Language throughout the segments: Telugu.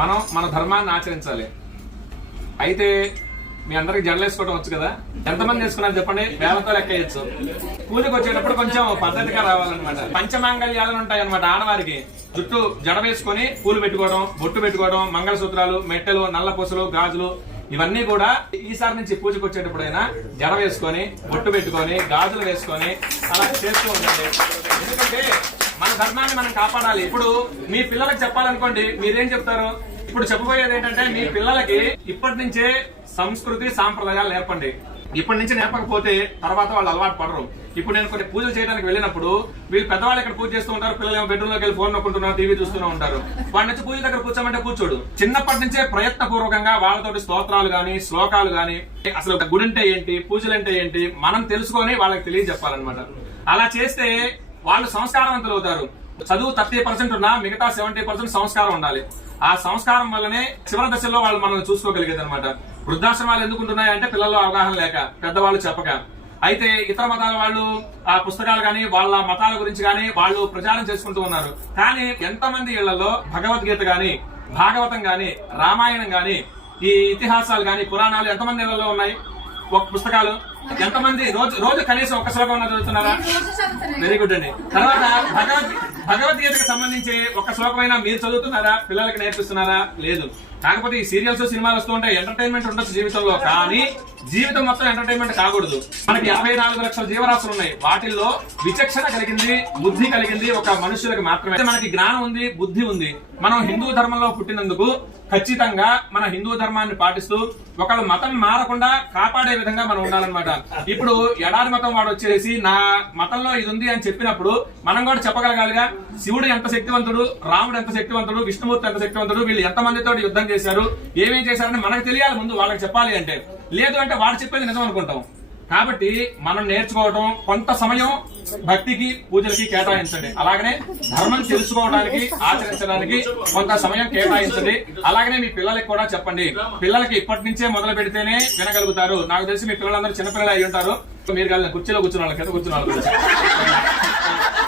మనం మన ధర్మాన్ని ఆచరించాలి. అయితే మీ అందరికి జడలు వేసుకోవడం వచ్చు కదా? ఎంతమంది వేసుకున్నారు చెప్పండి? వేలతో లెక్క వేయచ్చు పూజకు వచ్చేటప్పుడు కొంచెం పద్ధతిగా రావాలన్నమాట. పంచమాంగళ్యాలు ఉంటాయి అనమాట ఆడవారికి. జుట్టు జడ వేసుకొని పూలు పెట్టుకోవడం బొట్టు పెట్టుకోవడం మంగళసూత్రాలు మెట్టెలు నల్ల పూసలు గాజులు ఇవన్నీ కూడా ఈసారి నుంచి పూజకు వచ్చేటప్పుడైనా జడ వేసుకొని బొట్టు పెట్టుకొని గాజులు వేసుకొని అలా చేస్తూ ఉండండి. ఎందుకంటే మన ధర్మాన్ని మనం కాపాడాలి. ఇప్పుడు మీ పిల్లలకు చెప్పాలనుకోండి మీరేం చెప్తారు? ఇప్పుడు చెప్పబోయేది ఏంటంటే మీ పిల్లలకి ఇప్పటి నుంచే సంస్కృతి సాంప్రదాయాలు నేర్పండి. ఇప్పటి నుంచి నేర్పకపోతే తర్వాత వాళ్ళు అలవాటు పడరు. ఇప్పుడు నేను కొన్ని పూజలు చేయడానికి వెళ్ళినప్పుడు వీళ్ళు పెద్దవాళ్ళు ఇక్కడ పూజ చేస్తూ ఉంటారు పిల్లలు ఏమో వెళ్ళి ఫోన్ నొక్కుంటున్నారు టీవీ చూస్తూనే ఉంటారు. వాడి నుంచి పూజ దగ్గర కూర్చోమంటే కూర్చోడు. చిన్నప్పటి నుంచే ప్రయత్నపూర్వకంగా వాళ్ళతోటి స్తోత్రాలు గాని శ్లోకాలు గాని అసలు గుడి అంటే ఏంటి పూజలు అంటే ఏంటి మనం తెలుసుకొని వాళ్ళకి తెలియజెప్పాలన్నమాట. అలా చేస్తే వాళ్ళు సంస్కారవంతులు అవుతారు. చదువు థర్టీ పర్సెంట్ ఉన్నా మిగతా సెవెంటీ పర్సెంట్ సంస్కారం ఉండాలి. ఆ సంస్కారం వల్లనే చివరి దశలో వాళ్ళు మనల్ని చూసుకోగలిగేది అనమాట వృద్ధాశ్రమాలు ఎందుకుంటున్నాయంటే పిల్లల్లో అవగాహన లేక పెద్దవాళ్ళు చెప్పక. అయితే ఇతర మతాల వాళ్ళు ఆ పుస్తకాలు కానీ వాళ్ళ మతాల గురించి కానీ వాళ్ళు ప్రచారం చేసుకుంటూ ఉన్నారు. కానీ ఎంతమంది ఇళ్ళలో భగవద్గీత గాని భాగవతం గాని రామాయణం గాని ఈ ఇతిహాసాలు గాని పురాణాలు ఎంతమంది ఇళ్ళలో ఉన్నాయి? ఒక పుస్తకాలు. ఎంతమంది? రోజు రోజు కనీసం ఒక శ్లోకం చదువుతున్నారా? వెరీ గుడ్ అండి. తర్వాత భగవద్ భగవద్గీతకు సంబంధించి ఒక శ్లోకమైనా మీరు చదువుతున్నారా? పిల్లలకి నేర్పిస్తున్నారా? లేదు. కాకపోతే ఈ సీరియల్స్ సినిమాలు వస్తూ ఉంటాయి ఎంటర్టైన్మెంట్ ఉండొచ్చు జీవితంలో. కానీ జీవితం మొత్తం ఎంటర్టైన్మెంట్ కాకూడదు. మనకి యాభై నాలుగు లక్షల జీవరాశులు ఉన్నాయి. వాటిల్లో విచక్షణ కలిగింది బుద్ధి కలిగింది ఒక మనుషులకు మాత్రమే. మనకి జ్ఞానం ఉంది బుద్ధి ఉంది. మనం హిందూ ధర్మంలో పుట్టినందుకు ఖచ్చితంగా మన హిందూ ధర్మాన్ని పాటిస్తూ ఒకళ్ళ మతం మారకుండా కాపాడే విధంగా మనం ఉండాలన్నమాట. ఇప్పుడు ఎడారి మతం వాడు వచ్చేసి నా మతంలో ఇది ఉంది అని చెప్పినప్పుడు మనం కూడా చెప్పగలగాలిగా శివుడు ఎంత శక్తివంతుడు రాముడు ఎంత శక్తివంతుడు విష్ణుమూర్తి ఎంత శక్తివంతుడు వీళ్ళు ఎంత మందితో యుద్ధం చేశారు ఏమేం చేశారని మనకు తెలియాలి ముందు వాళ్ళకి చెప్పాలి అంటే. లేదు అంటే వాడు చెప్పేది నిజం అనుకుంటాం. కాబట్టి మనం నేర్చుకోవడం కొంత సమయం భక్తికి పూజలకి కేటాయించండి. అలాగనే ధర్మం తెలుసుకోవడానికి ఆచరించడానికి కొంత సమయం కేటాయించండి. అలాగనే మీ పిల్లలకి కూడా చెప్పండి. పిల్లలకి ఇప్పటి నుంచే మొదలు పెడితేనే వినగలుగుతారు. నాకు తెలిసి మీ పిల్లలందరూ చిన్నపిల్లలు అయి ఉంటారు. మీరు కలిగిన కుర్చీలో కూర్చున్న వాళ్ళ కింద కూర్చున్నారు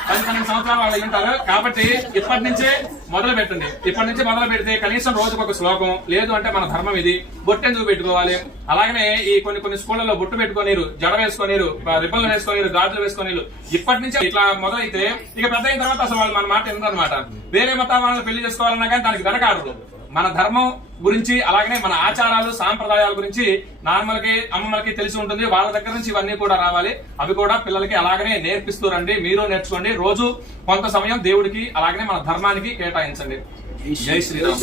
పది పన్నెండు సంవత్సరాలు వాళ్ళు ఉంటారు. కాబట్టి ఇప్పటి నుంచే మొదలు పెట్టండి. ఇప్పటి నుంచి మొదలు పెడితే కనీసం రోజుకు ఒక శ్లోకం లేదు అంటే మన ధర్మం ఇది బొట్టెందుకు పెట్టుకోవాలి? అలాగనే ఈ కొన్ని కొన్ని స్కూళ్ళలో బొట్టు పెట్టుకోనీరు జడ వేసుకోనీరు రిబ్బన్లు వేసుకోనీరు గాజులు వేసుకోనీరు. ఇప్పటి నుంచి ఇట్లా మొదలైతే ఇక పెద్ద అయిన తర్వాత అసలు వాళ్ళు మన మాట ఎందుకనమాట వేరే మతం వాళ్ళని పెళ్ళి చేసుకోవాలన్నా కానీ దానికి వెనకాడరు. మన ధర్మం గురించి అలాగనే మన ఆచారాలు సాంప్రదాయాల గురించి నాన్నమ్మలకి అమ్మమ్మలకి తెలిసి ఉంటుంది. వాళ్ళ దగ్గర నుంచి ఇవన్నీ కూడా రావాలి. అవి కూడా పిల్లలకి అలాగనే నేర్పిస్తూ రండి. మీరు నేర్చుకోండి. రోజు కొంత సమయం దేవుడికి అలాగనే మన ధర్మానికి కేటాయించండి. జై శ్రీరామ్.